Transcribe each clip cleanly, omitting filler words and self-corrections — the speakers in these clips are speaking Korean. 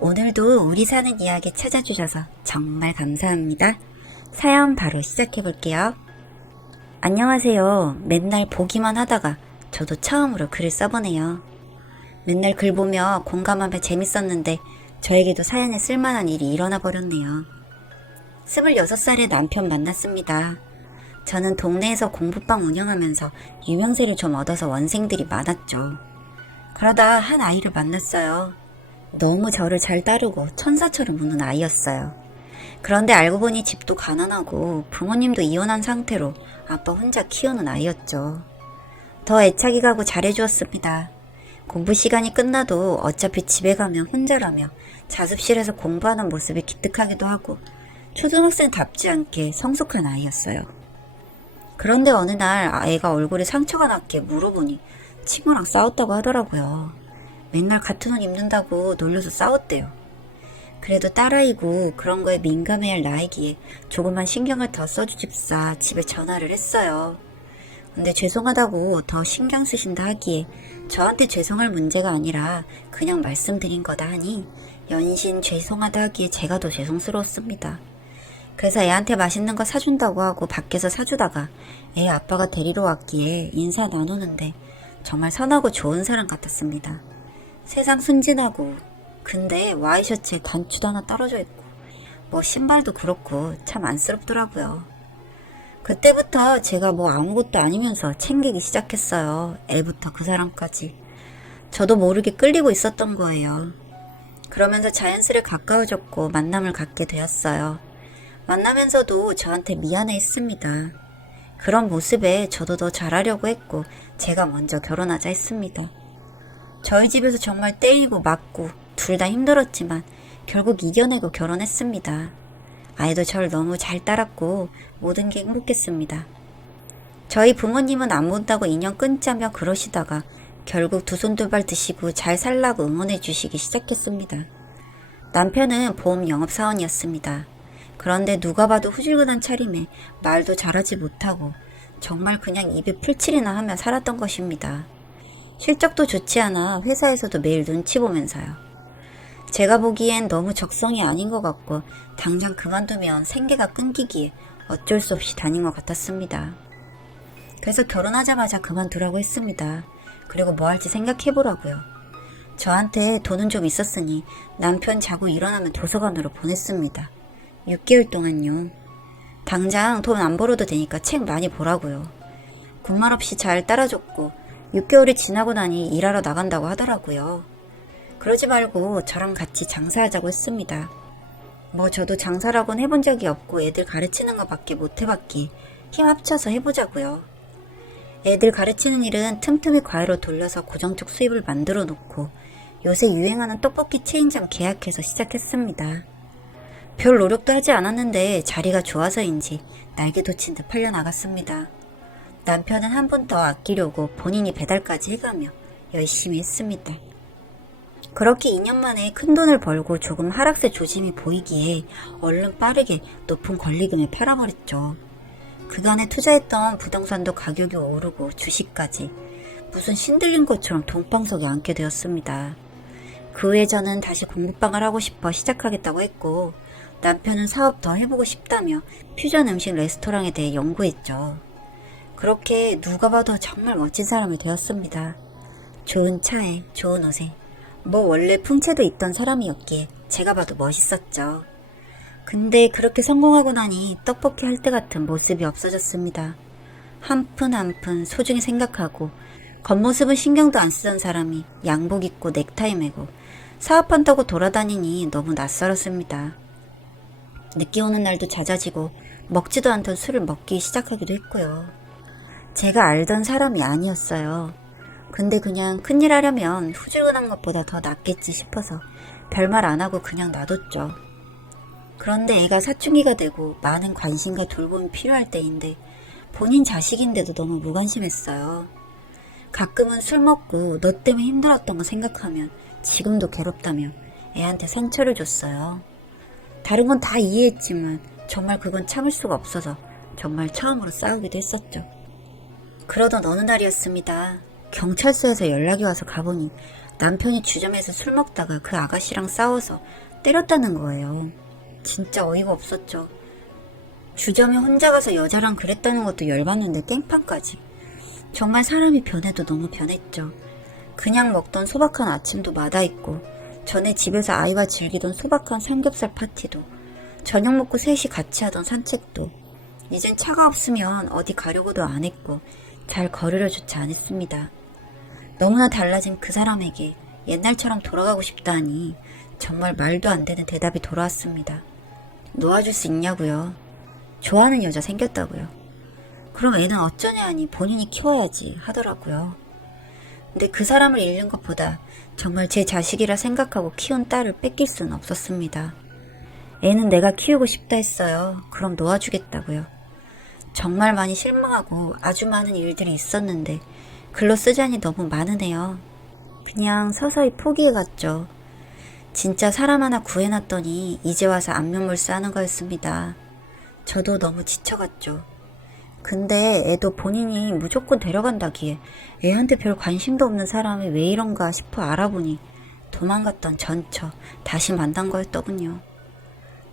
오늘도 우리 사는 이야기 찾아주셔서 정말 감사합니다. 사연 바로 시작해볼게요. 안녕하세요. 맨날 보기만 하다가 저도 처음으로 글을 써보네요. 맨날 글 보며 공감하며 재밌었는데 저에게도 사연에 쓸만한 일이 일어나 버렸네요. 26살의 남편 만났습니다. 저는 동네에서 공부방 운영하면서 유명세를 좀 얻어서 원생들이 많았죠. 그러다 한 아이를 만났어요. 너무 저를 잘 따르고 천사처럼 우는 아이였어요. 그런데 알고 보니 집도 가난하고 부모님도 이혼한 상태로 아빠 혼자 키우는 아이였죠. 더 애착이 가고 잘해주었습니다. 공부 시간이 끝나도 어차피 집에 가면 혼자라며 자습실에서 공부하는 모습이 기특하기도 하고 초등학생답지 않게 성숙한 아이였어요. 그런데 어느 날 아이가 얼굴에 상처가 났게 물어보니 친구랑 싸웠다고 하더라고요. 맨날 같은 옷 입는다고 놀려서 싸웠대요. 그래도 딸아이고 그런 거에 민감해야 할 나이기에 조금만 신경을 더 써주집사 집에 전화를 했어요. 근데 죄송하다고 더 신경 쓰신다 하기에 저한테 죄송할 문제가 아니라 그냥 말씀드린 거다 하니 연신 죄송하다 하기에 제가 더 죄송스러웠습니다. 그래서 애한테 맛있는 거 사준다고 하고 밖에서 사주다가 애 아빠가 데리러 왔기에 인사 나누는데 정말 선하고 좋은 사람 같았습니다. 세상 순진하고 근데 와이셔츠에 단추도 하나 떨어져 있고 뭐 신발도 그렇고 참 안쓰럽더라고요. 그때부터 제가 뭐 아무것도 아니면서 챙기기 시작했어요. 애부터 그 사람까지. 저도 모르게 끌리고 있었던 거예요. 그러면서 자연스레 가까워졌고 만남을 갖게 되었어요. 만나면서도 저한테 미안해 했습니다. 그런 모습에 저도 더 잘하려고 했고 제가 먼저 결혼하자 했습니다. 저희 집에서 정말 때리고 맞고 둘 다 힘들었지만 결국 이겨내고 결혼했습니다. 아이도 절 너무 잘 따랐고 모든 게 행복했습니다. 저희 부모님은 안 본다고 인연 끊자며 그러시다가 결국 두 손 두 발 드시고 잘 살라고 응원해 주시기 시작했습니다. 남편은 보험 영업사원이었습니다. 그런데 누가 봐도 후줄근한 차림에 말도 잘하지 못하고 정말 그냥 입에 풀칠이나 하며 살았던 것입니다. 실적도 좋지 않아 회사에서도 매일 눈치 보면서요. 제가 보기엔 너무 적성이 아닌 것 같고 당장 그만두면 생계가 끊기기에 어쩔 수 없이 다닌 것 같았습니다. 그래서 결혼하자마자 그만두라고 했습니다. 그리고 뭐 할지 생각해보라고요. 저한테 돈은 좀 있었으니 남편 자고 일어나면 도서관으로 보냈습니다. 6개월 동안요. 당장 돈 안 벌어도 되니까 책 많이 보라고요. 군말 없이 잘 따라줬고 6개월이 지나고 나니 일하러 나간다고 하더라고요. 그러지 말고 저랑 같이 장사하자고 했습니다. 뭐 저도 장사라고는 해본 적이 없고 애들 가르치는 것밖에 못 해봤기에 힘 합쳐서 해보자고요. 애들 가르치는 일은 틈틈이 과외로 돌려서 고정적 수입을 만들어 놓고 요새 유행하는 떡볶이 체인점 계약해서 시작했습니다. 별 노력도 하지 않았는데 자리가 좋아서인지 날개 돋친 듯 팔려나갔습니다. 남편은 한 번 더 아끼려고 본인이 배달까지 해가며 열심히 했습니다. 그렇게 2년 만에 큰돈을 벌고 조금 하락세 조짐이 보이기에 얼른 빠르게 높은 권리금에 팔아버렸죠. 그간에 투자했던 부동산도 가격이 오르고 주식까지 무슨 신들린 것처럼 돈방석에 앉게 되었습니다. 그 후에 저는 다시 공부방을 하고 싶어 시작하겠다고 했고 남편은 사업 더 해보고 싶다며 퓨전 음식 레스토랑에 대해 연구했죠. 그렇게 누가 봐도 정말 멋진 사람이 되었습니다. 좋은 차에 좋은 옷에 뭐 원래 풍채도 있던 사람이었기에 제가 봐도 멋있었죠. 근데 그렇게 성공하고 나니 떡볶이 할 때 같은 모습이 없어졌습니다. 한 푼 한 푼 소중히 생각하고 겉모습은 신경도 안 쓰던 사람이 양복 입고 넥타이 매고 사업한다고 돌아다니니 너무 낯설었습니다. 늦게 오는 날도 잦아지고 먹지도 않던 술을 먹기 시작하기도 했고요. 제가 알던 사람이 아니었어요. 근데 그냥 큰일 하려면 후줄근한 것보다 더 낫겠지 싶어서 별말 안 하고 그냥 놔뒀죠. 그런데 애가 사춘기가 되고 많은 관심과 돌봄이 필요할 때인데 본인 자식인데도 너무 무관심했어요. 가끔은 술 먹고 너 때문에 힘들었던 거 생각하면 지금도 괴롭다며 애한테 상처를 줬어요. 다른 건 다 이해했지만 정말 그건 참을 수가 없어서 정말 처음으로 싸우기도 했었죠. 그러던 어느 날이었습니다. 경찰서에서 연락이 와서 가보니 남편이 주점에서 술 먹다가 그 아가씨랑 싸워서 때렸다는 거예요. 진짜 어이가 없었죠. 주점에 혼자 가서 여자랑 그랬다는 것도 열받는데 깽판까지. 정말 사람이 변해도 너무 변했죠. 그냥 먹던 소박한 아침도 마다있고, 전에 집에서 아이와 즐기던 소박한 삼겹살 파티도, 저녁 먹고 셋이 같이 하던 산책도, 이젠 차가 없으면 어디 가려고도 안 했고 잘 걸으려조차 안 했습니다. 너무나 달라진 그 사람에게 옛날처럼 돌아가고 싶다 하니 정말 말도 안 되는 대답이 돌아왔습니다. 놓아줄 수 있냐고요. 좋아하는 여자 생겼다고요. 그럼 애는 어쩌냐 하니 본인이 키워야지 하더라고요. 근데 그 사람을 잃는 것보다 정말 제 자식이라 생각하고 키운 딸을 뺏길 수는 없었습니다. 애는 내가 키우고 싶다 했어요. 그럼 놓아주겠다고요. 정말 많이 실망하고 아주 많은 일들이 있었는데 글로 쓰자니 너무 많으네요. 그냥 서서히 포기해갔죠. 진짜 사람 하나 구해놨더니 이제 와서 안면몰수 하는 거였습니다. 저도 너무 지쳐갔죠. 근데 애도 본인이 무조건 데려간다기에 애한테 별 관심도 없는 사람이 왜 이런가 싶어 알아보니 도망갔던 전처 다시 만난 거였더군요.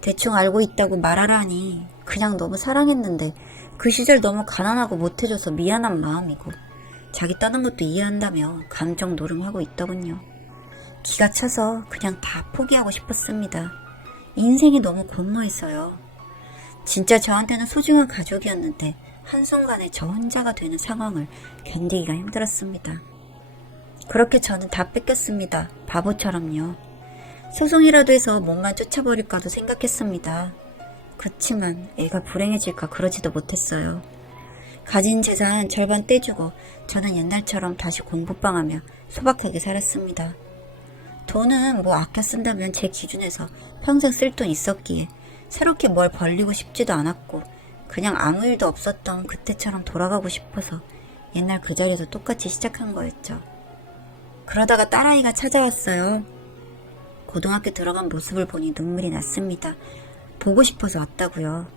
대충 알고 있다고 말하라니 그냥 너무 사랑했는데 그 시절 너무 가난하고 못해줘서 미안한 마음이고 자기 떠난 것도 이해한다며 감정 노름하고 있더군요. 기가 차서 그냥 다 포기하고 싶었습니다. 인생이 너무 공허했어요. 진짜 저한테는 소중한 가족이었는데 한순간에 저 혼자가 되는 상황을 견디기가 힘들었습니다. 그렇게 저는 다 뺏겼습니다. 바보처럼요. 소송이라도 해서 몸만 쫓아버릴까도 생각했습니다. 그치만 애가 불행해질까 그러지도 못했어요. 가진 재산 절반 떼주고 저는 옛날처럼 다시 공부방하며 소박하게 살았습니다. 돈은 뭐 아껴 쓴다면 제 기준에서 평생 쓸 돈 있었기에 새롭게 뭘 벌리고 싶지도 않았고 그냥 아무 일도 없었던 그때처럼 돌아가고 싶어서 옛날 그 자리에서 똑같이 시작한 거였죠. 그러다가 딸아이가 찾아왔어요. 고등학교 들어간 모습을 보니 눈물이 났습니다. 보고 싶어서 왔다고요.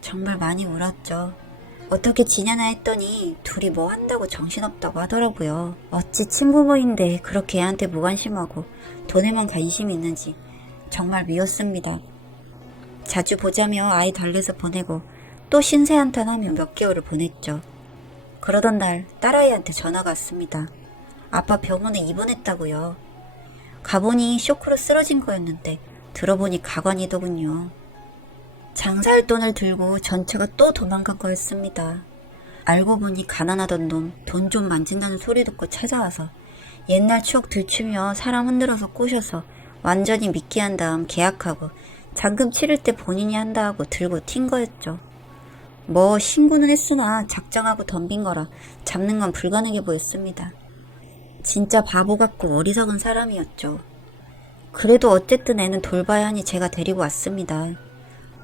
정말 많이 울었죠. 어떻게 지내나 했더니 둘이 뭐 한다고 정신없다고 하더라고요. 어찌 친부모인데 그렇게 애한테 무관심하고 돈에만 관심이 있는지 정말 미웠습니다. 자주 보자며 아이 달래서 보내고 또 신세 한탄하며 몇 개월을 보냈죠. 그러던 날 딸아이한테 전화가 왔습니다. 아빠 병원에 입원했다고요. 가보니 쇼크로 쓰러진 거였는데 들어보니 가관이더군요. 장사할 돈을 들고 전처가 또 도망간 거였습니다. 알고 보니 가난하던 놈 돈 좀 만진다는 소리 듣고 찾아와서 옛날 추억 들추며 사람 흔들어서 꼬셔서 완전히 믿게 한 다음 계약하고 잔금 치를 때 본인이 한다 하고 들고 튄 거였죠. 뭐 신고는 했으나 작정하고 덤빈 거라 잡는 건 불가능해 보였습니다. 진짜 바보 같고 어리석은 사람이었죠. 그래도 어쨌든 애는 돌봐야 하니 제가 데리고 왔습니다.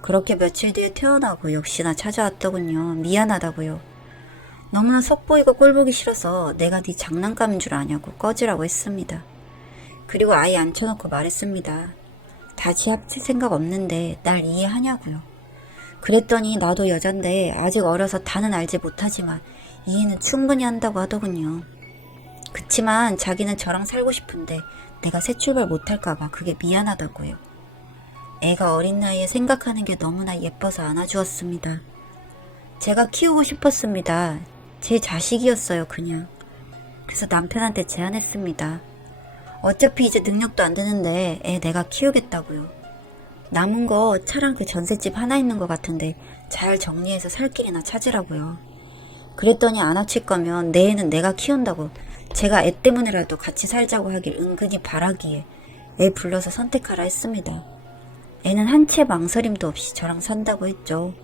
그렇게 며칠 뒤에 태어나고 역시나 찾아왔더군요. 미안하다고요. 너무나 속보이고 꼴보기 싫어서 내가 네 장난감인 줄 아냐고 꺼지라고 했습니다. 그리고 아이 앉혀놓고 말했습니다. 다시 합칠 생각 없는데 날 이해하냐고요. 그랬더니 나도 여잔데 아직 어려서 다는 알지 못하지만 이해는 충분히 한다고 하더군요. 그치만 자기는 저랑 살고 싶은데 내가 새 출발 못할까봐 그게 미안하다고요. 애가 어린 나이에 생각하는 게 너무나 예뻐서 안아주었습니다. 제가 키우고 싶었습니다. 제 자식이었어요, 그냥. 그래서 남편한테 제안했습니다. 어차피 이제 능력도 안 되는데 애 내가 키우겠다고요. 남은 거 차랑 그 전셋집 하나 있는 것 같은데 잘 정리해서 살 길이나 찾으라고요. 그랬더니 안 합칠 거면 내 애는 내가 키운다고 제가 애 때문에라도 같이 살자고 하길 은근히 바라기에 애 불러서 선택하라 했습니다. 애는 한 채 망설임도 없이 저랑 산다고 했죠.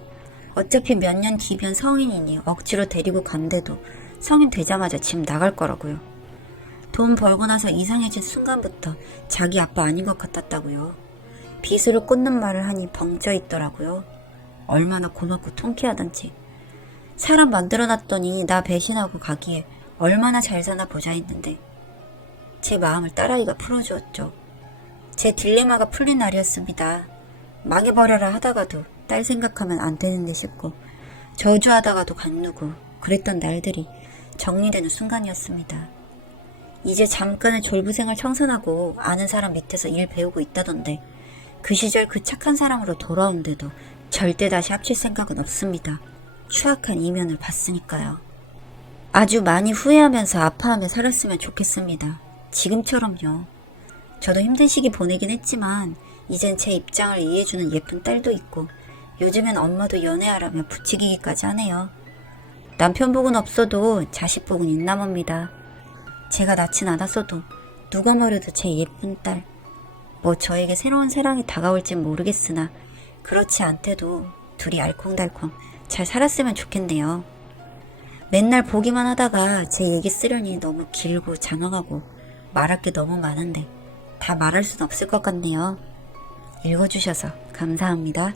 어차피 몇 년 뒤면 성인이니 억지로 데리고 간대도 성인 되자마자 집 나갈 거라고요. 돈 벌고 나서 이상해진 순간부터 자기 아빠 아닌 것 같았다고요. 빚으로 꽂는 말을 하니 벙쪄 있더라고요. 얼마나 고맙고 통쾌하던지. 사람 만들어놨더니 나 배신하고 가기에 얼마나 잘 사나 보자 했는데 제 마음을 딸아이가 풀어주었죠. 제 딜레마가 풀린 날이었습니다. 망해버려라 하다가도 딸 생각하면 안 되는데 싶고 저주하다가도 간누고 그랬던 날들이 정리되는 순간이었습니다. 이제 잠깐의 졸부생활 청산하고 아는 사람 밑에서 일 배우고 있다던데 그 시절 그 착한 사람으로 돌아온데도 절대 다시 합칠 생각은 없습니다. 추악한 이면을 봤으니까요. 아주 많이 후회하면서 아파하며 살았으면 좋겠습니다. 지금처럼요. 저도 힘든 시기 보내긴 했지만 이젠 제 입장을 이해해주는 예쁜 딸도 있고 요즘엔 엄마도 연애하라며 부추기기까지 하네요. 남편 복은 없어도 자식 복은 있나 봅니다. 제가 낳진 않았어도 누가 말해도 제 예쁜 딸. 뭐 저에게 새로운 사랑이 다가올진 모르겠으나 그렇지 않대도 둘이 알콩달콩 잘 살았으면 좋겠네요. 맨날 보기만 하다가 제 얘기 쓰려니 너무 길고 장황하고 말할 게 너무 많은데 다 말할 순 없을 것 같네요. 읽어주셔서 감사합니다.